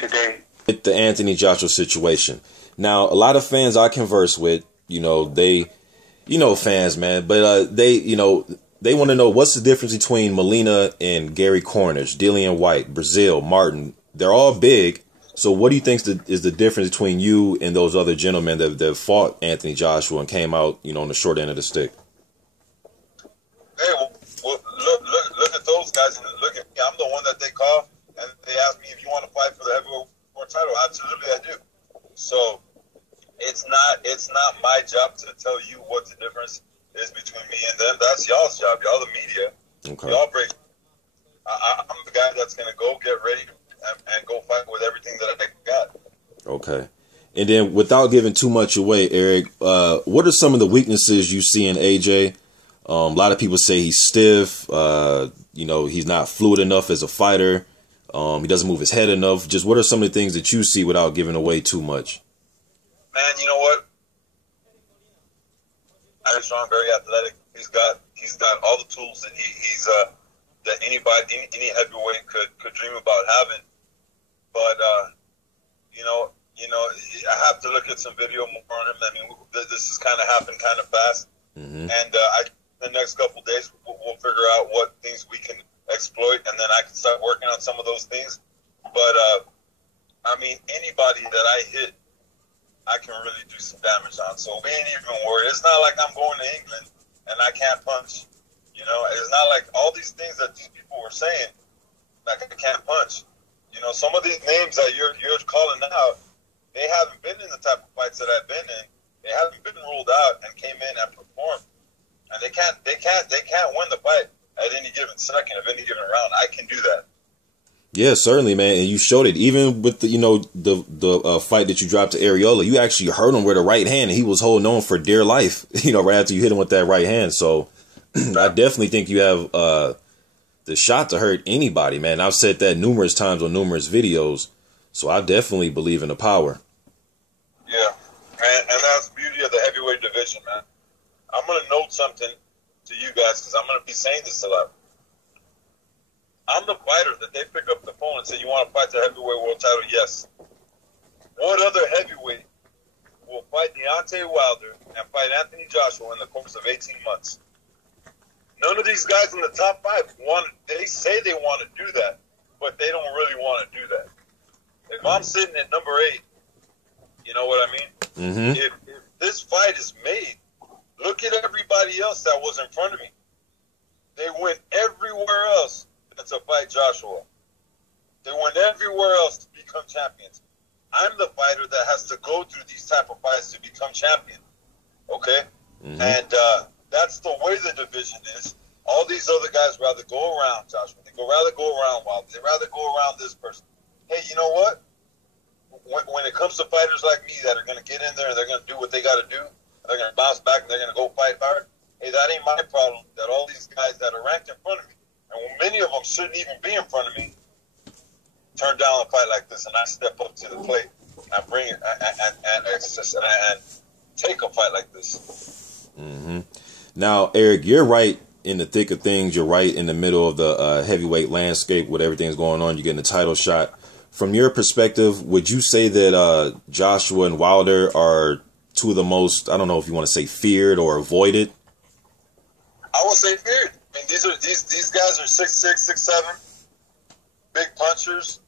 today. With the Anthony Joshua situation. Now, a lot of fans I converse with, fans, man, but they want to know what's the difference between Molina and Gary Cornish, Dillian White, Brazil, Martin. They're all big. So what do you think is the difference between you and those other gentlemen that fought Anthony Joshua and came out, on the short end of the stick? Hey, well look at those guys and look at me. I'm the one that they call, and they ask me if you want to fight for the heavyweight title. Absolutely, I do. So it's not my job to tell you what the difference is between me and them. That's y'all's job. Y'all the media. Okay. Y'all break. I'm the guy that's gonna go get ready and go fight with everything that I got. Okay. And then, without giving too much away, Eric, what are some of the weaknesses you see in AJ? A lot of people say he's stiff. He's not fluid enough as a fighter. He doesn't move his head enough. Just what are some of the things that you see without giving away too much? Man, you know what? Very strong, very athletic. He's got all the tools that that any heavyweight could dream about having. But I have to look at some video more on him. I mean, this has kind of happened kind of fast, and the next couple of days we'll figure out what things we can exploit, and then I can start working on some of those things. But anybody that I hit, I can really do some damage on. So we ain't even worried. It's not like I'm going to England and I can't punch. It's not like all these things that these people were saying, like I can't punch. Some of these names that you're calling out, they haven't been in the type of fights that I've been in. They haven't been ruled out and came in and performed. And they can't win the fight at any given second of any given round. I can do that. Yeah, certainly, man. And you showed it. Even with the fight that you dropped to Areola, you actually hurt him with a right hand, and he was holding on for dear life, right after you hit him with that right hand. So I definitely think you have the shot to hurt anybody, man. I've said that numerous times on numerous videos. So I definitely believe in the power. Yeah, and that's the beauty of the heavyweight division, man. I'm going to note something to you guys because I'm going to be saying this a lot. I'm the fighter that they pick up the phone and say, you want to fight the heavyweight world title? Yes. What other heavyweight will fight Deontay Wilder and fight Anthony Joshua in the course of 18 months? None of these guys in the top five they say they want to do that, but they don't really want to do that. If I'm sitting at number 8, you know what I mean? Mm-hmm. If this fight is made, look at everybody else that was in front of me. They went everywhere else to fight Joshua. They went everywhere else to become champions. I'm the fighter that has to go through these type of fights to become champion. Okay? Mm-hmm. And that's the way the division is. All these other guys rather go around Joshua. They rather go around Wilder. They rather go around this person. Hey, you know what? When it comes to fighters like me that are going to get in there and they're going to do what they got to do, and they're going to bounce back and they're going to go fight hard, hey, that ain't my problem that all these guys that are ranked in front of me, and many of them shouldn't even be in front of me, turn down a fight like this, and I step up to the plate and bring it and take a fight like this. Mm-hmm. Now, Eric, you're right in the thick of things. You're right in the middle of the heavyweight landscape with everything's going on. You're getting a title shot. From your perspective, would you say that Joshua and Wilder are two of the most, I don't know if you want to say feared or avoided? I would say feared. I mean, these guys are 6'6", 6'7", big punchers.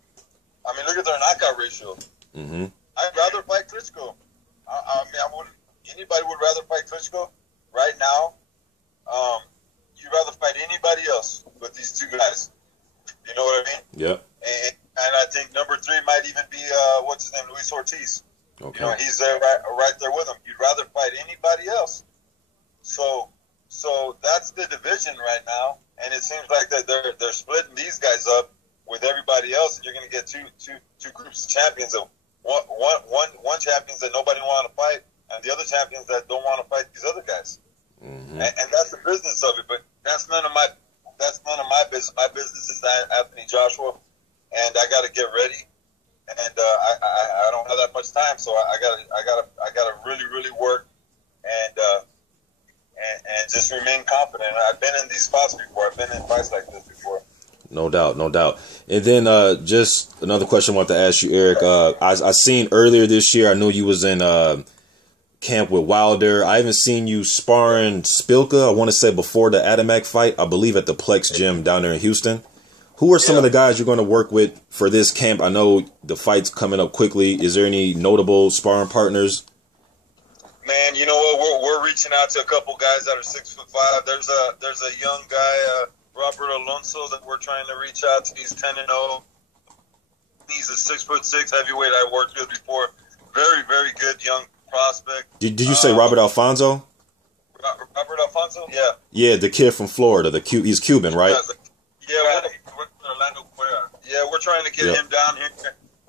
I mean, look at their knockout ratio. Mm-hmm. I'd rather fight Klitschko. Anybody would rather fight Klitschko right now. You'd rather fight anybody else but these two guys. You know what I mean? Yep. And I think number 3 might even be what's his name, Luis Ortiz. Okay. He's there right there with him. You'd rather fight anybody else. So that's the division right now, and it seems like that they're splitting these guys up with everybody else, and you're going to get two groups of champions. Of one champions that nobody want to fight, and the other champions that don't want to fight these other guys. Mm-hmm. And that's the business of it. But that's none of my business. My business is Anthony Joshua, and I got to get ready. And I don't have that much time, so I gotta really work and just remain confident. I've been in these spots before. I've been in fights like this before. No doubt, no doubt. And then just another question I want to ask you, Eric. I seen earlier this year, I knew you was in camp with Wilder. I haven't seen you sparring Spilka, I want to say before the Adamek fight, I believe at the Plex gym down there in Houston. Who are some of the guys you're going to work with for this camp? I know the fight's coming up quickly. Is there any notable sparring partners? Man, you know what? We're reaching out to a couple guys that are 6'5". There's a young guy, Robert Alonso, that we're trying to reach out to. He's 10-0. He's a 6'6" heavyweight I worked with before. Very, very good young prospect. Did you say Robert Alfonso? Robert Alfonso? Yeah. Yeah, the kid from Florida. He's Cuban, right? Yeah, we're trying to get him down here.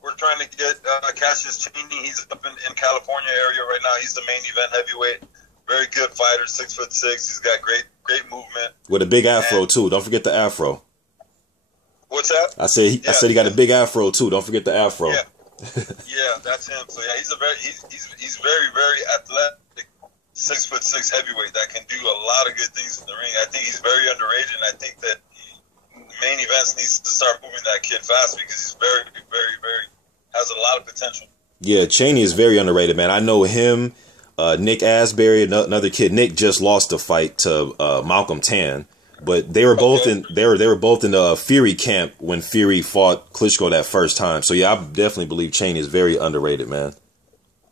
We're trying to get Cassius Chaney. He's up in California area right now. He's the main event heavyweight. Very good fighter, 6'6". He's got great movement. With a big afro too. Don't forget the afro. What's that? I said he got a big afro too. Don't forget the afro. Yeah, yeah, that's him. So yeah, he's very, very athletic, 6'6" heavyweight that can do a lot of good things in the ring. I think he's very underrated, and I think that main events needs to start moving that kid fast because he's very, very, very has a lot of potential. Yeah, Chaney is very underrated, man. I know him, Nick Asbury, another kid. Nick just lost a fight to Malcolm Tan, but they were both in they were both in the Fury camp when Fury fought Klitschko that first time. So yeah, I definitely believe Chaney is very underrated, man.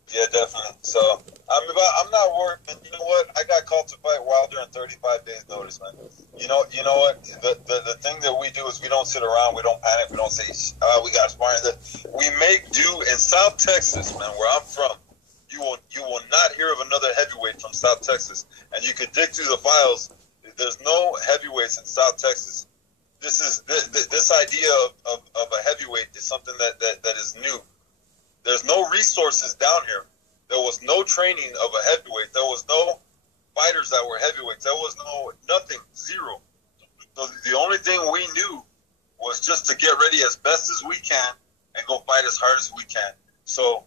Yeah, definitely. So I'm not worried. And you know what? I got called to fight Wilder in 35 days notice, man. You know what? The thing that we do is we don't sit around. We don't panic. We don't say, we got sparring. We make do in South Texas, man, where I'm from. You will not hear of another heavyweight from South Texas. And you can dig through the files. There's no heavyweights in South Texas. This idea of a heavyweight is something that is new. There's no resources down here. There was no training of a heavyweight. There was no fighters that were heavyweights. There was nothing, zero. So the only thing we knew was just to get ready as best as we can and go fight as hard as we can. So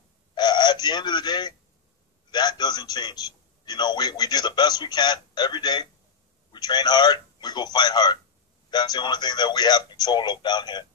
at the end of the day, that doesn't change. You know, we do the best we can every day. We train hard. We go fight hard. That's the only thing that we have control of down here.